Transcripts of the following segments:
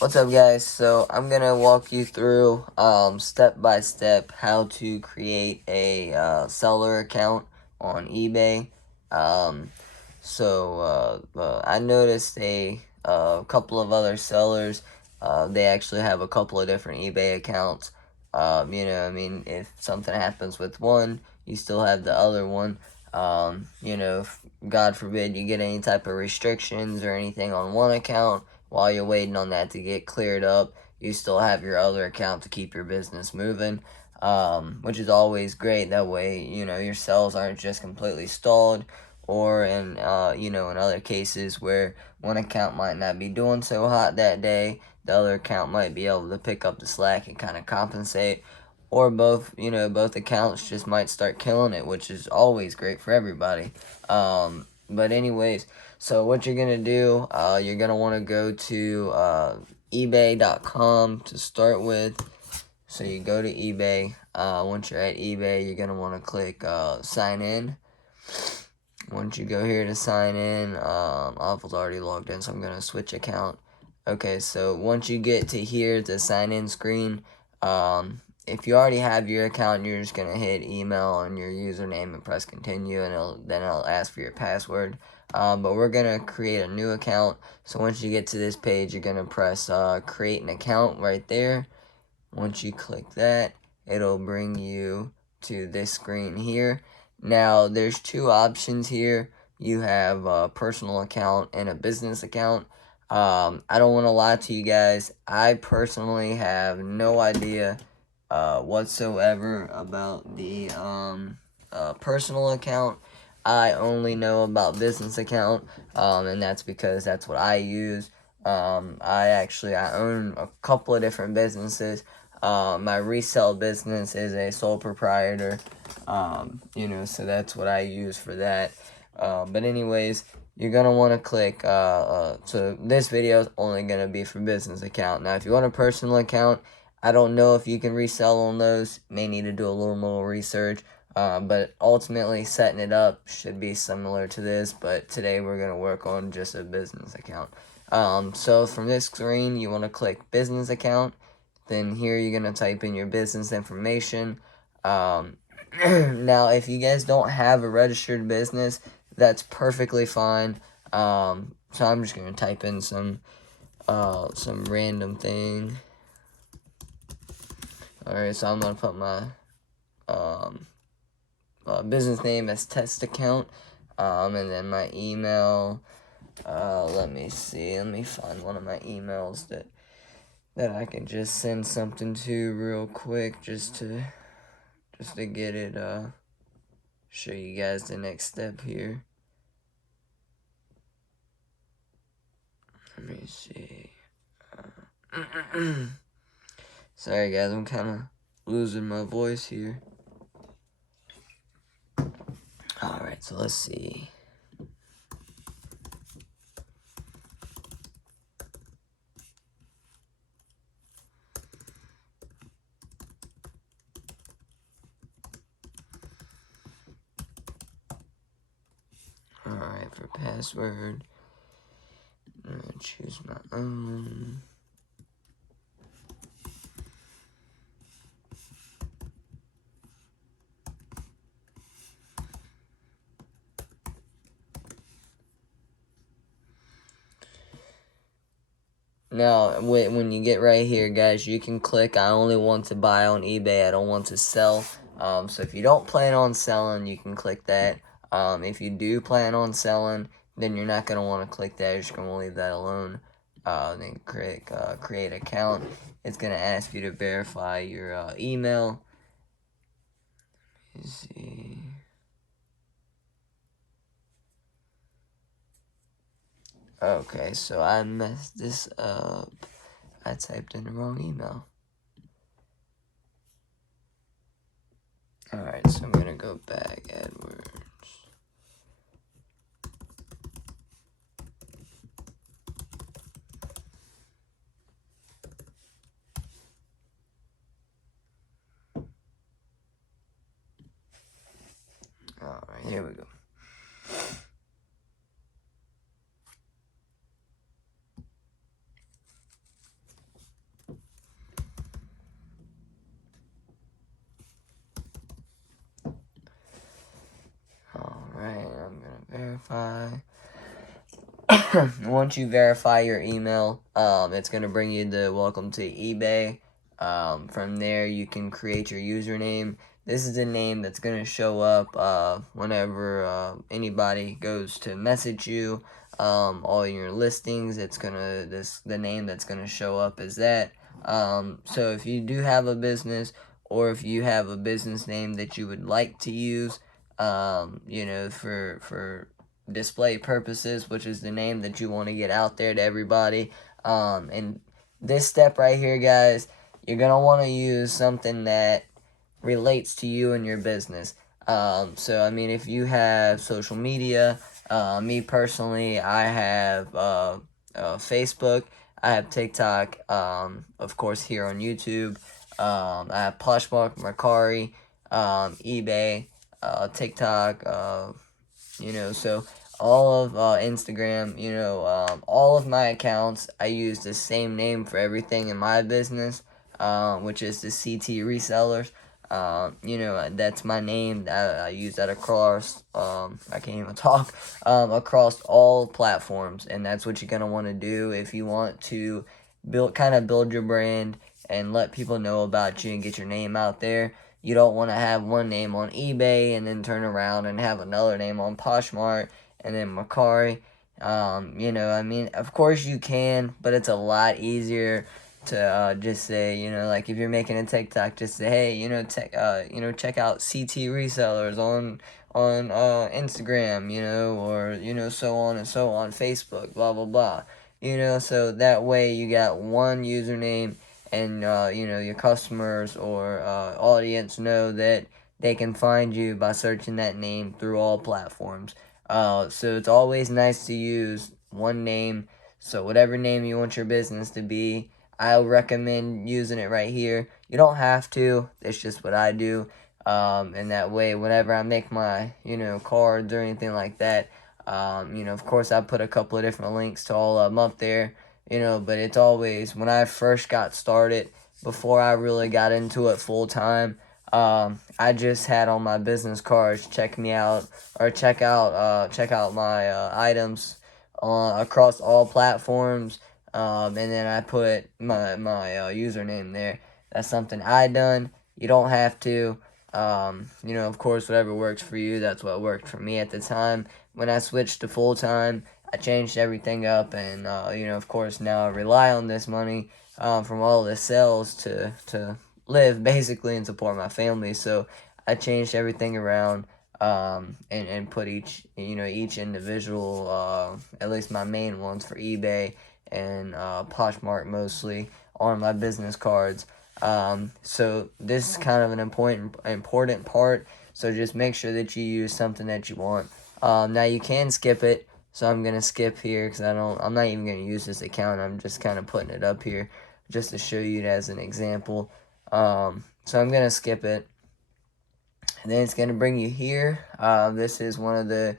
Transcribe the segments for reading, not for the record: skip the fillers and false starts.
What's up, guys? So I'm gonna walk you through step by step how to create a seller account on eBay. Um, I noticed a couple of other sellers. They actually have a couple of different eBay accounts. I mean, if something happens with one, you still have the other one. If, God forbid you get any type of restrictions or anything on one account while you're waiting on that to get cleared up, you still have your other account to keep your business moving, which is always great. That way, your sales aren't just completely stalled, or in other cases where one account might not be doing so hot that day, the other account might be able to pick up the slack and kind of compensate. Or both accounts just might start killing it, which is always great for everybody. But anyways, so what you're going to do, you're going to want to go to eBay.com to start with. So you go to eBay. Once you're at eBay, you're going to want to click sign in. Once you go here to sign in, I've already logged in, so I'm going to switch account. Okay, so once you get to here, the sign in screen, if you already have your account, you're just going to hit email and your username and press continue, and then it'll ask for your password. But we're going to create a new account. So once you get to this page, you're going to press create an account right there. Once you click that, it'll bring you to this screen here. Now, there's two options here. You have a personal account and a business account. I don't want to lie to you guys. I personally have no idea whatsoever about the personal account. I only know about business account, and that's because that's what I use. I own a couple of different businesses. My resale business is a sole proprietor, so that's what I use for that. But anyways, you're going to want to click, so this video is only going to be for business account. Now, if you want a personal account, I don't know if you can resell on those. May need to do a little more research. But ultimately, setting it up should be similar to this. But today, we're going to work on just a business account. So from this screen, you want to click business account. Then here, you're going to type in your business information. Now, if you guys don't have a registered business, that's perfectly fine. So I'm just going to type in some random thing. Alright, so I'm going to put my business name as test account, and then my email. Let me see. Let me find one of my emails that I can just send something to real quick, just to get it. Show you guys the next step here. Let me see. Sorry guys, I'm kind of losing my voice here. Alright, so let's see. Alright, for password, I'm going to choose my own. Now, when you get right here, guys, you can click, I only want to buy on eBay, I don't want to sell. So if you don't plan on selling, you can click that. If you do plan on selling, then you're not going to want to click that. You're just going to leave that alone. Then click create account. It's going to ask you to verify your email. Let's see. Okay, so I messed this up. I typed in the wrong email. Alright, so I'm gonna go back, AdWords. Alright, here we go. Once you verify your email, it's going to bring you the welcome to eBay. From there, you can create your username. This is the name that's going to show up whenever anybody goes to message you. All your listings, the name that's going to show up is that. So if you do have a business, or if you have a business name that you would like to use, for display purposes, which is the name that you want to get out there to everybody. And this step right here, guys, you're going to want to use something that relates to you and your business. So, I mean, if you have social media, me personally, I have Facebook, I have TikTok, of course, here on YouTube. I have Poshmark, Mercari, eBay, TikTok, so all of Instagram, all of my accounts, I use the same name for everything in my business, which is the CT Resellers. That's my name. I use that across, I can't even talk, across all platforms, and that's what you're going to want to do if you want to build your brand and let people know about you and get your name out there. You don't want to have one name on eBay and then turn around and have another name on Poshmark and then Mercari. Of course you can, but it's a lot easier to just say, like if you're making a TikTok, just say, hey, check out CT Resellers on Instagram, or so on and so on, Facebook, blah blah blah. So that way you got one username, and your customers or audience know that they can find you by searching that name through all platforms. So it's always nice to use one name. So whatever name you want your business to be, I recommend using it right here. You don't have to. It's just what I do. And that way, whenever I make my, cards or anything like that, of course I put a couple of different links to all of them up there, but it's always, when I first got started, before I really got into it full time, I just had on my business cards, check me out, or check out my items across all platforms. And then I put my username there. That's something I done. You don't have to. Of course, whatever works for you, that's what worked for me at the time. When I switched to full time, I changed everything up, and of course, now I rely on this money from all the sales to live basically and support my family. So I changed everything around, and put each individual, at least my main ones for eBay and Poshmark mostly, on my business cards. So this is kind of an important part. So just make sure that you use something that you want. Now you can skip it. So I'm gonna skip here because I'm not even gonna use this account. I'm just kind of putting it up here just to show you it as an example. So I'm gonna skip it. And then it's gonna bring you here. This is one of the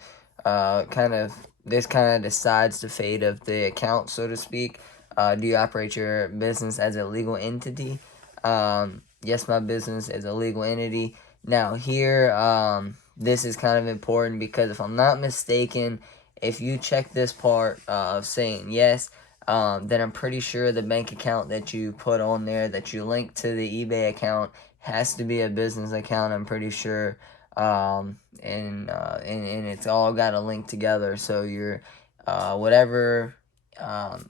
this kind of decides the fate of the account, so to speak. Do you operate your business as a legal entity? Yes, my business is a legal entity. Now here, this is kind of important because if I'm not mistaken, if you check this part of saying yes, then I'm pretty sure the bank account that you put on there, that you link to the eBay account, has to be a business account, I'm pretty sure. And it's all got a link together. So your whatever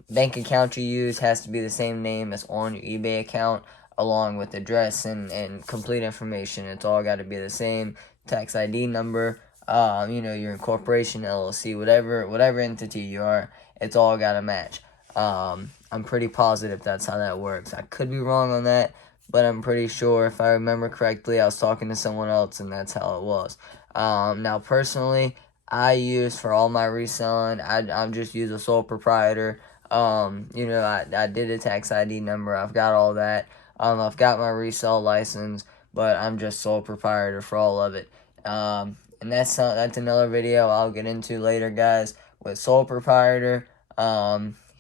bank account you use has to be the same name as on your eBay account, along with address and complete information. It's all got to be the same. Tax ID number, your incorporation, LLC, whatever entity you are, it's all got to match. I'm pretty positive that's how that works. I could be wrong on that, but I'm pretty sure, if I remember correctly, I was talking to someone else and that's how it was. Now personally, I use for all my reselling, I'm just use a sole proprietor. I did a tax ID number. I've got all that. I've got my resale license, but I'm just sole proprietor for all of it. And that's another video I'll get into later, guys. With sole proprietor,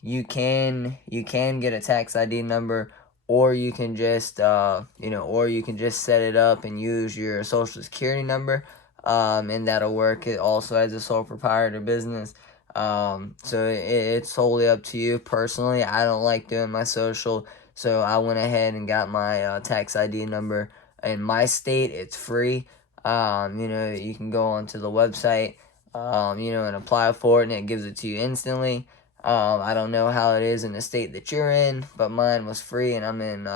you can get a tax ID number, or you can just set it up and use your social security number. and that'll work. It also as a sole proprietor business. So it's totally up to you. Personally, I don't like doing my social, so I went ahead and got my tax ID number. In my state, it's free. You can go onto the website, and apply for it, and it gives it to you instantly. I don't know how it is in the state that you're in, but mine was free, and I'm in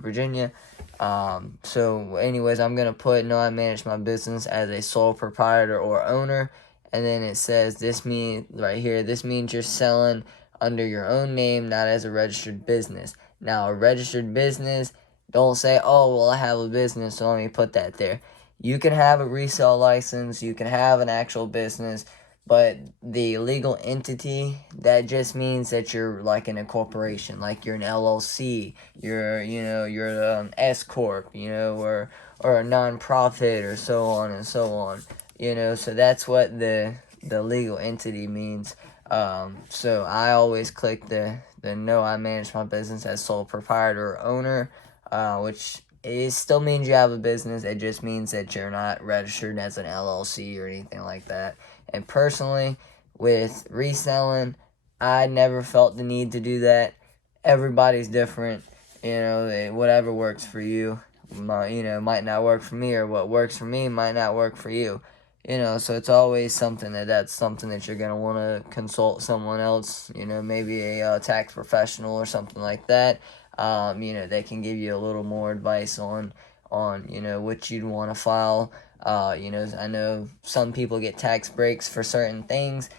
Virginia. So anyways, I'm going to put, no, I manage my business as a sole proprietor or owner. And then it says, this means, right here, this means you're selling under your own name, not as a registered business. Now, a registered business, don't say, oh, well, I have a business, so let me put that there. You can have a resale license, you can have an actual business, but the legal entity, that just means that you're like in a corporation, like you're an LLC, you're an S corp, or a nonprofit, or so on and so on. So that's what the legal entity means. So I always click the no, I manage my business as sole proprietor or owner, which it still means you have a business. It just means that you're not registered as an LLC or anything like that. And personally, with reselling, I never felt the need to do that. Everybody's different. Whatever works for you, might not work for me, or what works for me might not work for you. So it's always something that's something that you're going to want to consult someone else, maybe a tax professional or something like that. They can give you a little more advice on what you'd want to file. I know some people get tax breaks for certain things.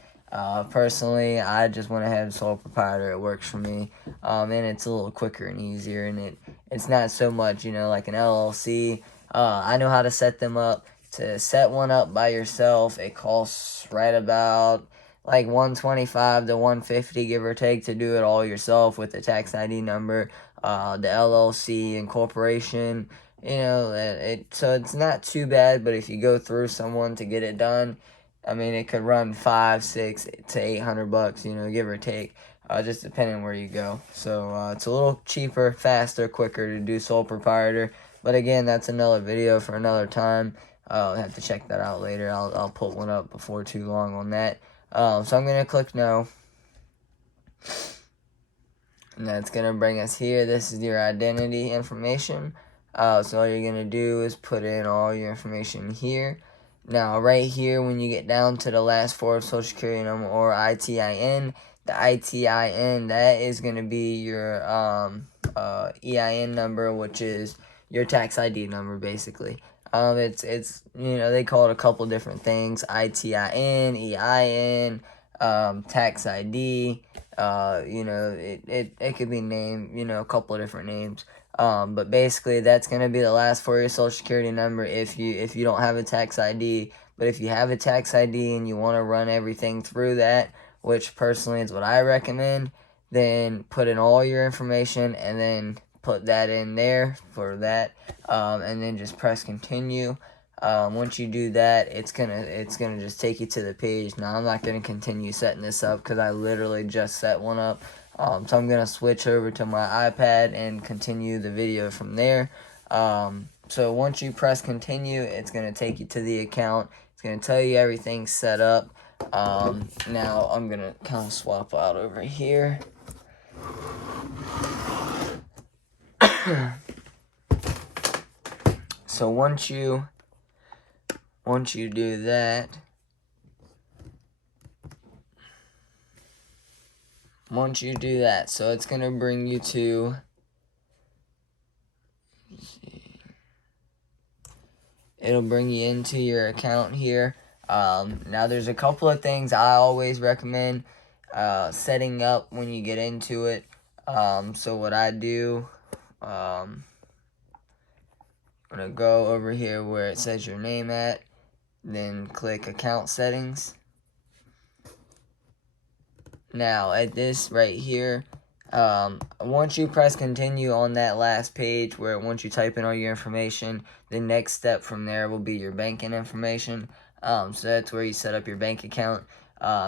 Personally, I just went ahead and sole proprietor. It works for me, and it's a little quicker and easier, and it's not so much, like an LLC. I know how to set them up. To set one up by yourself, it costs right about like $125 to $150, give or take, to do it all yourself with the tax ID number, the LLC and corporation. So it's not too bad, but if you go through someone to get it done, I mean, it could run $500, $600 to $800, give or take, just depending where you go. So it's a little cheaper, faster, quicker to do sole proprietor. But again, that's another video for another time. I'll have to check that out later. I'll put one up before too long on that. So I'm going to click no. And that's going to bring us here. This is your identity information. So all you're going to do is put in all your information here. Now, right here, when you get down to the last four of Social Security number, or ITIN, the ITIN, that is going to be your EIN number, which is your tax ID number, basically. It's they call it a couple different things: ITIN, EIN, tax ID. It could be named, a couple of different names. But basically, that's gonna be the last four of your Social Security number if you don't have a tax ID. But if you have a tax ID and you want to run everything through that, which personally is what I recommend, then put in all your information and then put that in there for that, and then just press continue. Once you do that, it's gonna just take you to the page. Now, I'm not gonna continue setting this up because I literally just set one up. So I'm gonna switch over to my iPad and continue the video from there. So once you press continue, it's gonna take you to the account. It's gonna tell you everything's set up. Now I'm gonna kind of swap out over here. So once you do that, so it's gonna bring you to, it'll bring you into your account here. Now there's a couple of things I always recommend setting up when you get into it. So what I do, I'm gonna go over here where it says your name at, then click account settings. Now at this right here, once you press continue on that last page, where once you type in all your information, the next step from there will be your banking information. So that's where you set up your bank account.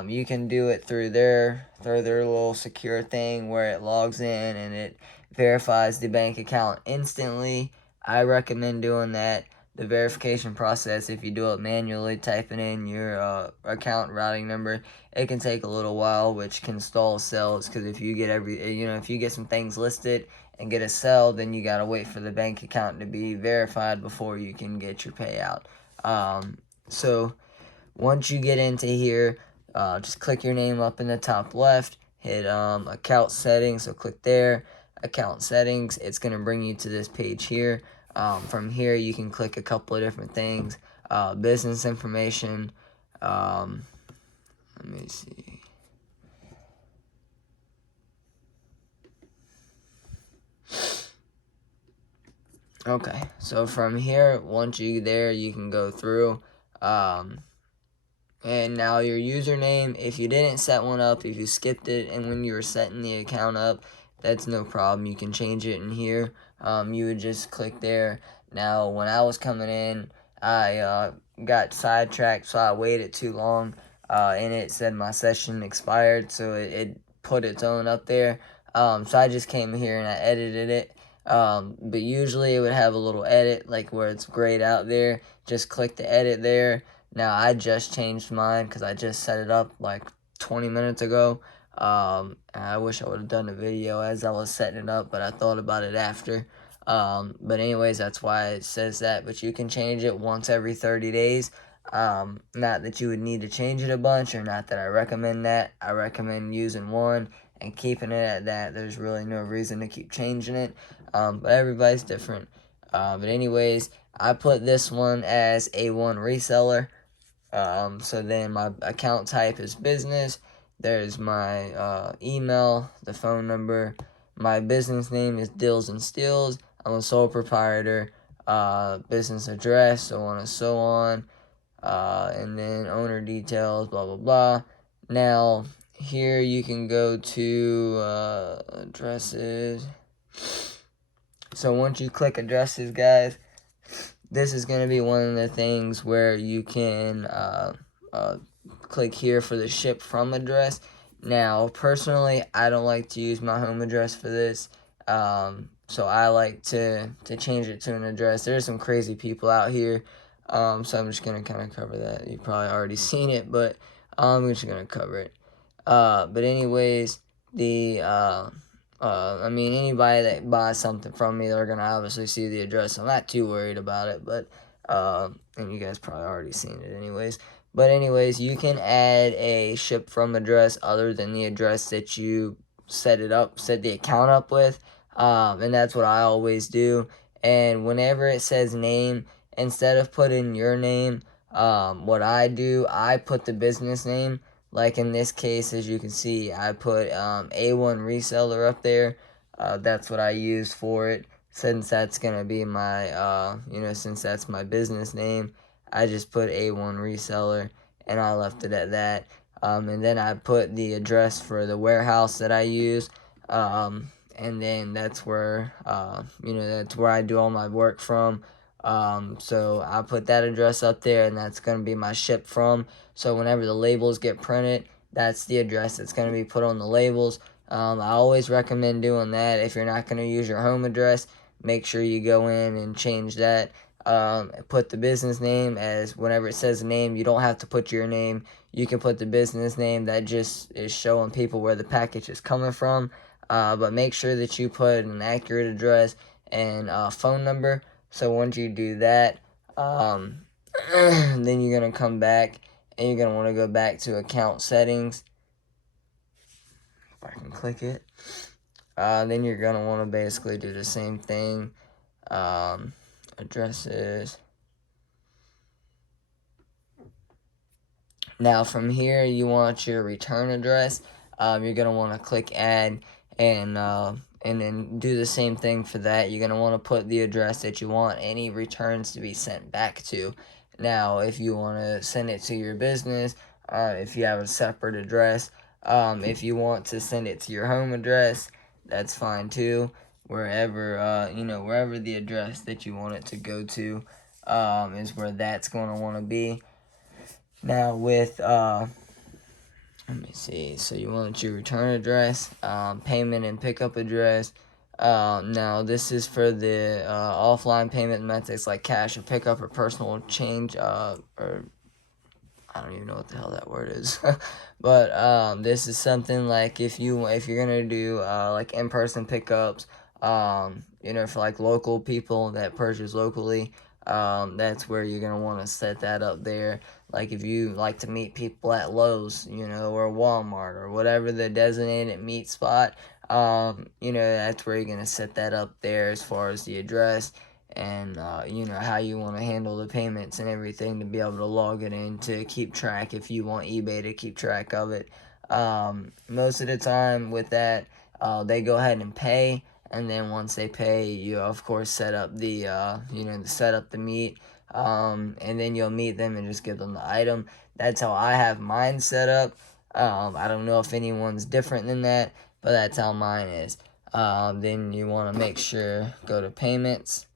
You can do it through their little secure thing where it logs in and it verifies the bank account instantly. I recommend doing that. the verification process, if you do it manually, typing in your account routing number, it can take a little while, which can stall sales, because if you get if you get some things listed and get a sell, then you gotta wait for the bank account to be verified before you can get your payout. So once you get into here, just click your name up in the top left, hit account settings, so click there, account settings. It's going to bring you to this page here. From here, you can click a couple of different things. Business information. Let me see. Okay, so from here, once you're there, you can go through. And now your username, if you didn't set one up, if you skipped it, and when you were setting the account up, that's no problem. You can change it in here. You would just click there. Now, when I was coming in, I got sidetracked, so I waited too long, and it said my session expired, so it put its own up there. So I just came here and I edited it. But usually it would have a little edit, like where it's grayed out there. Just click the edit there. Now, I just changed mine because I just set it up like 20 minutes ago. I wish I would have done a video as I was setting it up, but I thought about it after. But anyways, that's why it says that. But you can change it once every 30 days. Not that you would need to change it a bunch, or not that I recommend that. I recommend using one and keeping it at that. There's really no reason to keep changing it. But everybody's different. But anyways, I put this one as A1 reseller. So then my account type is business. There's my email, the phone number. My business name is Dills and Steels. I'm a sole proprietor. Business address, so on and so on. And then owner details, blah, blah, blah. Now, here you can go to addresses. So once you click addresses, guys, this is going to be one of the things where you can click here for the ship from address. Now, personally, I don't like to use my home address for this, so I like to change it to an address. There's some crazy people out here, so I'm just going to kind of cover that. You've probably already seen it, but I'm just going to cover it. But anyways, anybody that buys something from me, they're going to obviously see the address. I'm not too worried about it, but, and you guys probably already seen it anyways. But anyways, you can add a ship from address other than the address that you set the account up with. And that's what I always do. And whenever it says name, instead of putting your name, what I do, I put the business name. Like in this case, as you can see, I put A1 reseller up there. That's what I use for it. Since that's going to be my, since that's my business name, I just put A1 reseller, and I left it at that. And then I put the address for the warehouse that I use. And then that's where, that's where I do all my work from. So I put that address up there, and that's going to be my ship from. So whenever the labels get printed, that's the address that's going to be put on the labels. I always recommend doing that. If you're not going to use your home address, make sure you go in and change that. Put the business name as whenever it says name, you don't have to put your name. You can put the business name. That just is showing people where the package is coming from. But make sure that you put an accurate address and phone number. So once you do that, then you're going to come back and you're going to want to go back to account settings. If I can click it. Then you're going to want to basically do the same thing. Addresses. Now from here, you want your return address. You're going to want to click add, and then do the same thing for that. You're going to want to put the address that you want any returns to be sent back to. Now, if you want to send it to your business, if you have a separate address, if you want to send it to your home address, that's fine too. Wherever, wherever the address that you want it to go to, is where that's going to want to be. Now with, let me see, so you want your return address, payment and pickup address, Now, this is for the offline payment methods like cash or pickup or personal change, or I don't even know what the hell that word is. But this is something like if you're gonna do like in-person pickups, for like local people that purchase locally, that's where you're gonna want to set that up there. Like if you like to meet people at Lowe's, or Walmart or whatever the designated meet spot, that's where you're gonna set that up there as far as the address and how you want to handle the payments and everything to be able to log it in to keep track if you want eBay to keep track of it. Most of the time with that, they go ahead and pay, and then once they pay, you of course set up the set up the meet, and then you'll meet them and just give them the item. That's how I have mine set up. I don't know if anyone's different than that, but that's how mine is. Then you want to make sure go to payments.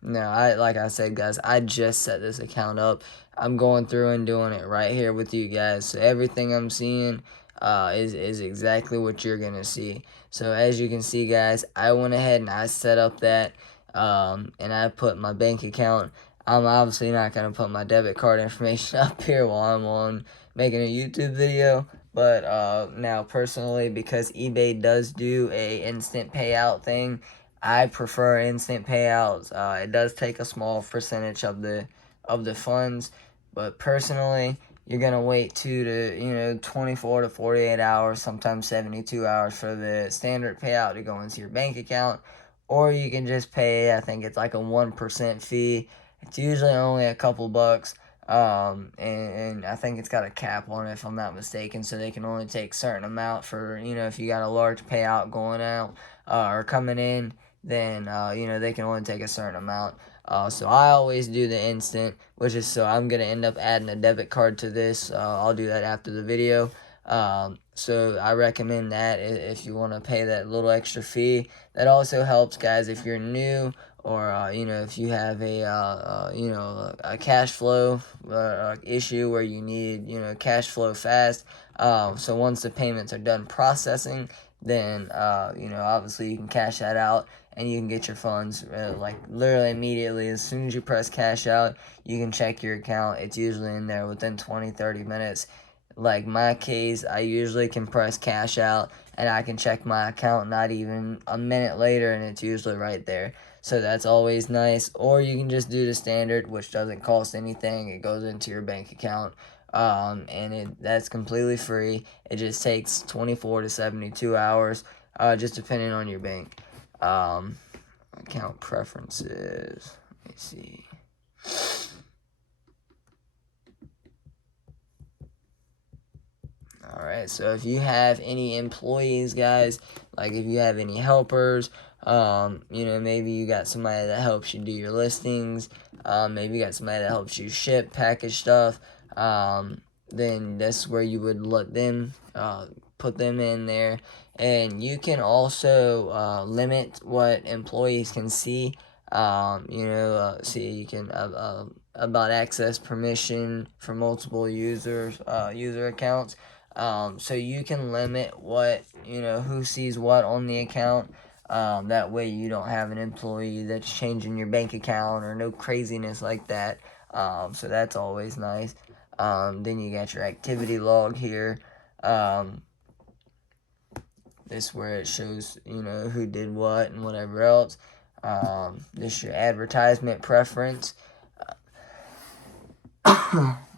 No, like I said, guys, I just set this account up. I'm going through and doing it right here with you guys. So everything I'm seeing is exactly what you're gonna see. So as you can see, guys, I went ahead and I set up that and I put my bank account. I'm obviously not gonna put my debit card information up here while I'm on making a YouTube video. But now personally, because eBay does do a instant payout thing, I prefer instant payouts. It does take a small percentage of the funds, but personally, you're gonna wait 24 to 48 hours, sometimes 72 hours for the standard payout to go into your bank account, or you can just pay. I think it's like a 1% fee. It's usually only a couple bucks. And I think it's got a cap on it if I'm not mistaken, so they can only take certain amount for, if you got a large payout going out or coming in, then they can only take a certain amount. So I always do the instant, which is so I'm gonna end up adding a debit card to this. I'll do that after the video. So I recommend that if you want to pay that little extra fee. That also helps, guys, if you're new, or if you have a cash flow issue where you need cash flow fast. So once the payments are done processing, then obviously you can cash that out and you can get your funds like literally immediately. As soon as you press cash out, you can check your account. It's usually in there within 20-30 minutes. Like my case, I usually can press cash out and I can check my account not even a minute later, and it's usually right there. So that's always nice. Or you can just do the standard, which doesn't cost anything. It goes into your bank account, and that's completely free. It just takes 24 to 72 hours, just depending on your bank. Account preferences. Let me see. Alright, so if you have any employees, guys, like if you have any helpers, maybe you got somebody that helps you do your listings, maybe you got somebody that helps you ship, package stuff, then that's where you would let them, put them in there. And you can also limit what employees can see. See, you can about access permission for multiple users, user accounts. So you can limit who sees what on the account. That way you don't have an employee that's changing your bank account or no craziness like that. So that's always nice. Then you got your activity log here. This where it shows, who did what and whatever else. This your advertisement preference.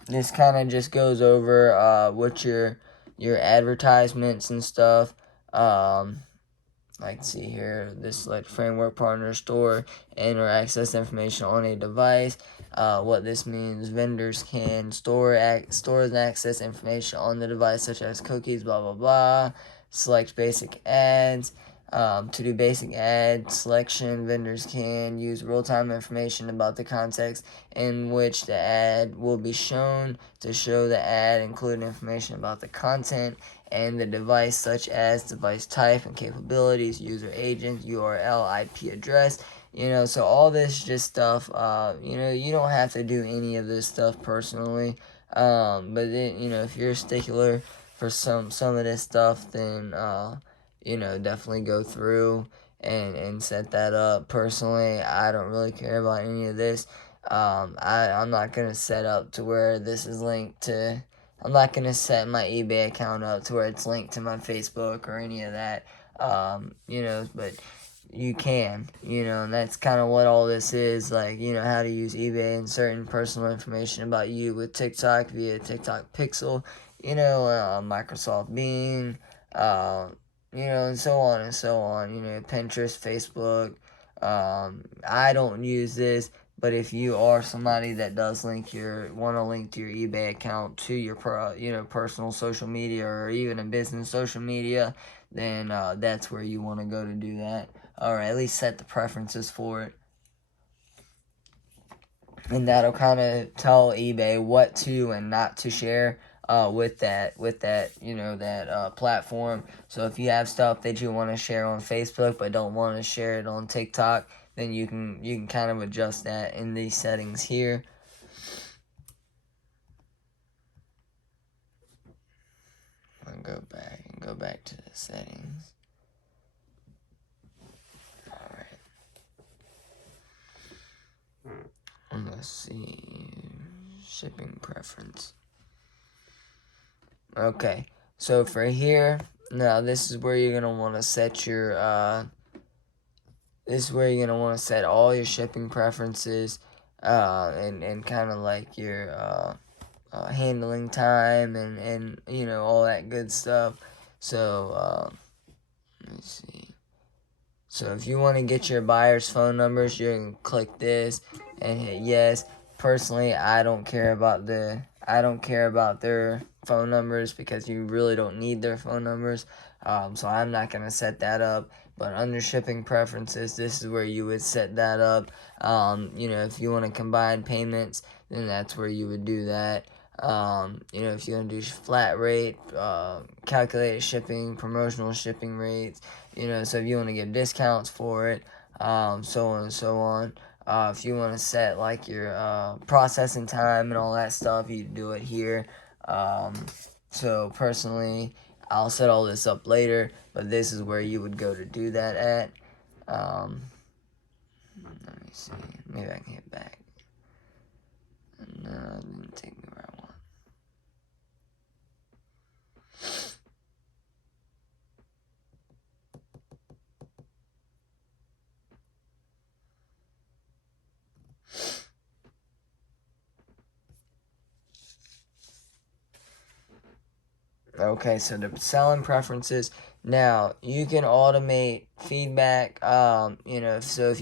This kind of just goes over what your advertisements and stuff. Like see here, this select framework partner store and or access information on a device. What this means, vendors can store and access information on the device such as cookies, blah blah blah. Select basic ads. To do basic ad selection, vendors can use real-time information about the context in which the ad will be shown to show the ad, including information about the content and the device, such as device type and capabilities, user agent, URL, IP address. So all this just stuff, you don't have to do any of this stuff personally. But then, if you're a stickler, for some of this stuff, then definitely go through and set that up. Personally, I don't really care about any of this. I'm not gonna set up to where this is linked to. I'm not gonna set my eBay account up to where it's linked to my Facebook or any of that. But you can, and that's kind of what all this is, like, how to use eBay and certain personal information about you with TikTok via TikTok Pixel, Microsoft Bing, and so on and so on, Pinterest, Facebook. I don't use this, but if you are somebody that does want to link to your eBay account to your personal social media or even a business social media, then that's where you want to go to do that, or at least set the preferences for it. And that'll kind of tell eBay what to and not to share with that platform. So if you have stuff that you want to share on Facebook but don't want to share it on TikTok, then you can kind of adjust that in these settings here. I'll go back to the settings. Alright. Let's see. Shipping preference. Okay. So for here, now this is where you're going to want to set your this is where you're going to want to set all your shipping preferences and kind of like your handling time and all that good stuff. So let me see. So if you want to get your buyer's phone numbers, you can click this and hit yes. Personally, I don't care about their phone numbers because you really don't need their phone numbers. So I'm not going to set that up. But under shipping preferences, this is where you would set that up. If you want to combine payments, then that's where you would do that. If you want to do flat rate, calculated shipping, promotional shipping rates, so if you want to give discounts for it, so on and so on. If you want to set like your processing time and all that stuff, you do it here. So personally, I'll set all this up later, but this is where you would go to do that at. Let me see. Maybe I can hit back. No, it didn't take me where I want. Okay, so the selling preferences. Now, you can automate feedback, so if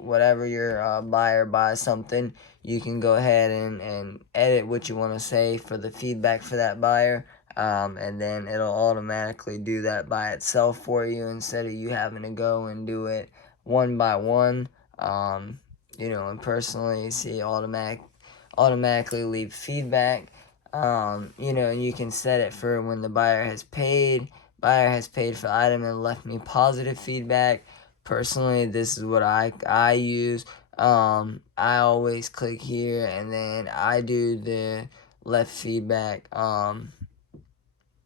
whatever your buyer buys something, you can go ahead and edit what you want to say for the feedback for that buyer, and then it'll automatically do that by itself for you instead of you having to go and do it one by one, and personally see automatically leave feedback. And you can set it for when the buyer has paid. Buyer has paid for the item and left me positive feedback. Personally, this is what I use. I always click here and then I do the left feedback.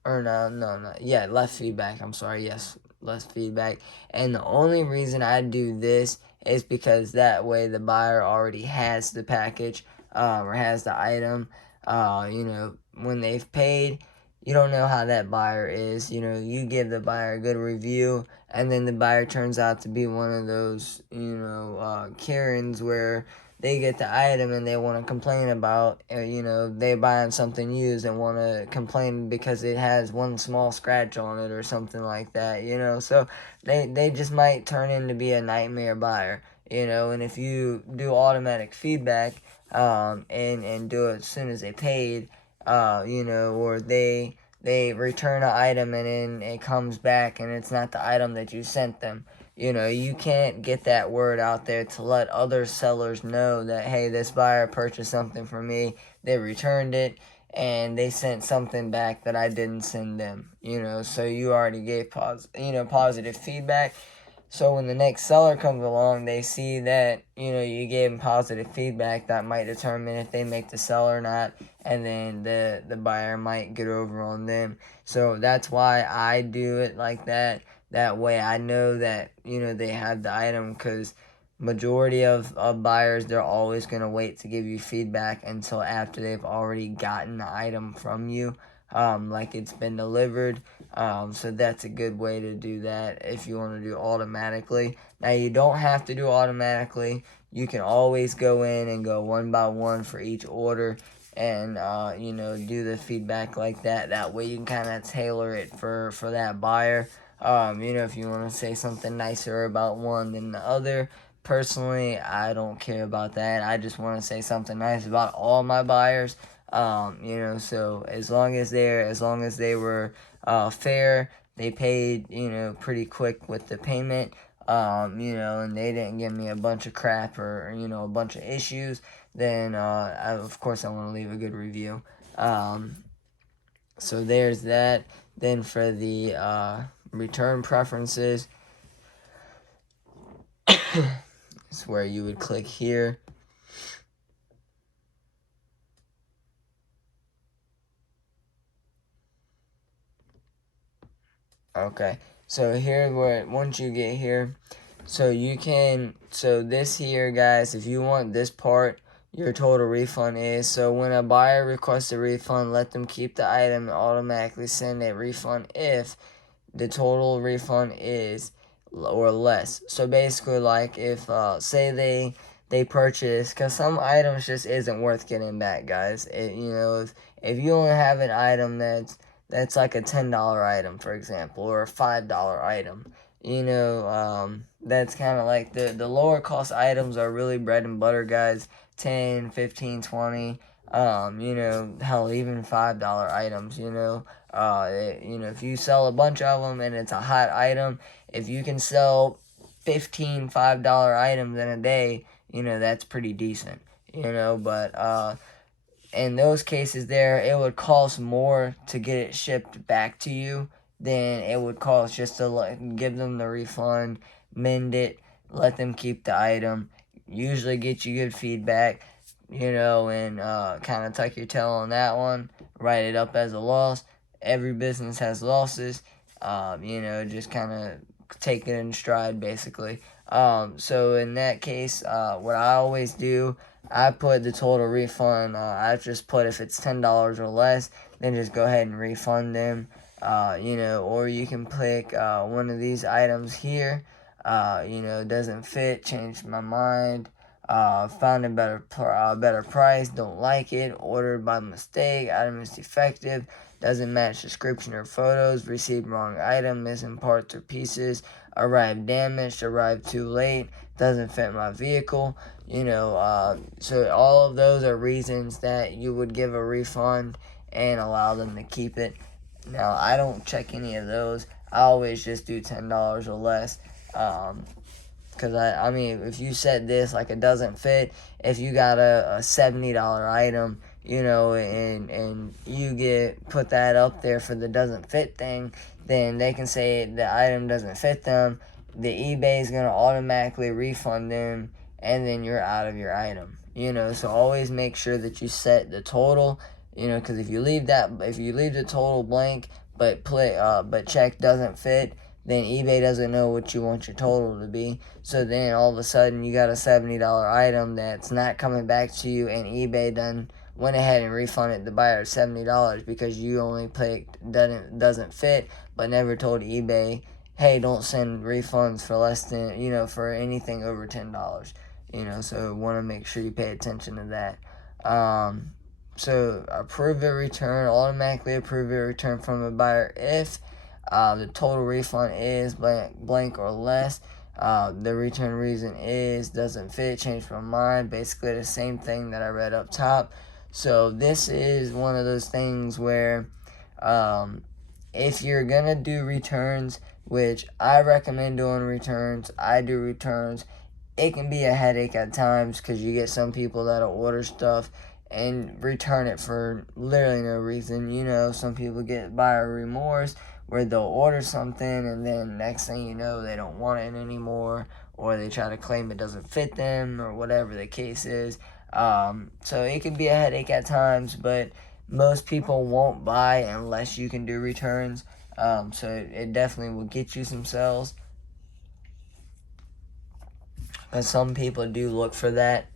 Left feedback. I'm sorry. Yes, left feedback. And the only reason I do this is because that way the buyer already has the package or has the item. When they've paid, you don't know how that buyer is. You give the buyer a good review, and then the buyer turns out to be one of those, Karens where they get the item and they want to complain about, they buying something used and want to complain because it has one small scratch on it or something like that, So they just might turn into be a nightmare buyer, and if you do automatic feedback, and do it as soon as they paid, or they return an item and then it comes back and it's not the item that you sent them. You can't get that word out there to let other sellers know that, hey, this buyer purchased something from me, they returned it, and they sent something back that I didn't send them, so you already gave positive feedback. So when the next seller comes along, they see that, you gave them positive feedback that might determine if they make the sell or not, and then the buyer might get over on them. So that's why I do it like that. That way I know that, they have the item, because majority of buyers, they're always going to wait to give you feedback until after they've already gotten the item from you, like it's been delivered. So that's a good way to do that if you want to do automatically. Now, you don't have to do automatically. You can always go in and go one by one for each order, and do the feedback like that. That way you can kind of tailor it for that buyer. If you want to say something nicer about one than the other. Personally, I don't care about that. I just want to say something nice about all my buyers. So as long as they were fair, they paid, pretty quick with the payment, and they didn't give me a bunch of crap or, a bunch of issues, then, of course I want to leave a good review. So there's that. Then for the return preferences, it's where you would click here. Okay, so here, where once you get here, so this here, guys, if you want this part, your total refund is, so when a buyer requests a refund, let them keep the item and automatically send a refund if the total refund is or less. So basically, like, if say they purchase, because some items just isn't worth getting back, guys. If you only have an item that's like a $10 item, for example, or a $5 item, that's kind of like the lower cost items are really bread and butter, guys. 10, 15, 20, hell, even $5 items, if you sell a bunch of them and it's a hot item, if you can sell 15 $5 items in a day, that's pretty decent, but in those cases there, it would cost more to get it shipped back to you than it would cost just to give them the refund, mend it, let them keep the item, usually get you good feedback, and kind of tuck your tail on that one, write it up as a loss. Every business has losses, just kind of take it in stride, basically. So in that case, what I always do, I put the total refund. I just put if it's $10 or less, then just go ahead and refund them. Or you can pick one of these items here. Doesn't fit, changed my mind. Found a better price, don't like it, ordered by mistake, item is defective, doesn't match description or photos, received wrong item, missing parts or pieces, arrived damaged, arrived too late, doesn't fit my vehicle, so all of those are reasons that you would give a refund and allow them to keep it. Now, I don't check any of those. I always just do $10 or less. Because, I mean, if you said this, like, it doesn't fit, if you got a $70 item, and you put that up there for the doesn't fit thing, then they can say the item doesn't fit them, the eBay is going to automatically refund them, and then you're out of your item, so always make sure that you set the total, because if you leave the total blank, but check doesn't fit, then eBay doesn't know what you want your total to be. So then all of a sudden you got a $70 item that's not coming back to you, and eBay done went ahead and refunded the buyer $70 because you only picked doesn't fit, but never told eBay, hey, don't send refunds for less than, for anything over $10. So want to make sure you pay attention to that. So approve a return, automatically approve a return from a buyer if the total refund is blank or less. The return reason is doesn't fit, change my mind. Basically the same thing that I read up top. So this is one of those things where if you're going to do returns, which I recommend doing returns, I do returns. It can be a headache at times because you get some people that'll order stuff and return it for literally no reason. You know, some people get buyer remorse where they'll order something and then next thing you know they don't want it anymore, or they try to claim it doesn't fit them, or whatever the case is. So it can be a headache at times, but most people won't buy unless you can do returns. So it definitely will get you some sales. But some people do look for that.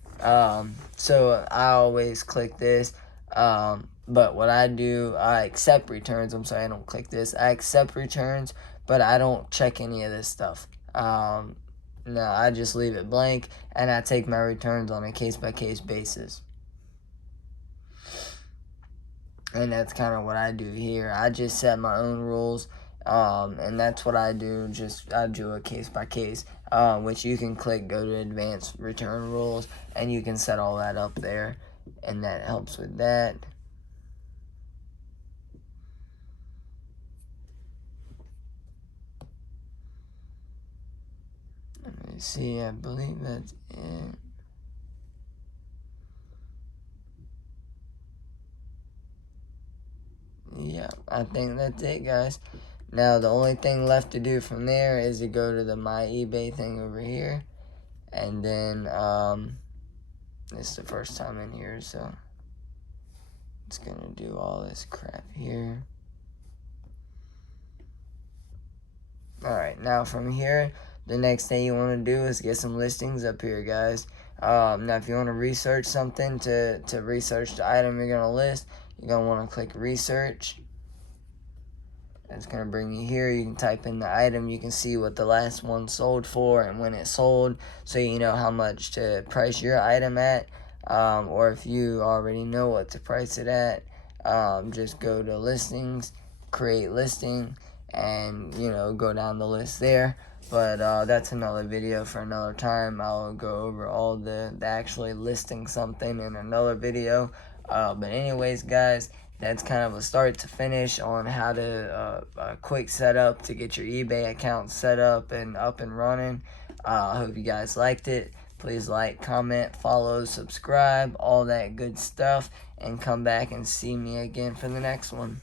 So I always click this. But what I do, I accept returns. I'm sorry, I don't click this. I accept returns, but I don't check any of this stuff. No, I just leave it blank, and I take my returns on a case-by-case basis. And that's kind of what I do here. I just set my own rules, and that's what I do. I do a case-by-case, which you can click, go to advanced return rules, and you can set all that up there, and that helps with that. Let me see, I believe that's it. Yeah, I think that's it, guys. Now, the only thing left to do from there is to go to the My eBay thing over here. And then, it's the first time in here, so it's gonna do all this crap here. Alright, now from here, the next thing you want to do is get some listings up here, guys. Now, if you want to research something to research the item you're going to list, you're going to want to click research. It's going to bring you here. You can type in the item. You can see what the last one sold for and when it sold, so you know how much to price your item at. Or if you already know what to price it at, just go to listings, create listing, and go down the list there. But that's another video for another time. I'll go over all the actually listing something in another video. But anyways, guys, that's kind of a start to finish on how to a quick setup to get your eBay account set up and running. I hope you guys liked it. Please like, comment, follow, subscribe, all that good stuff, and come back and see me again for the next one.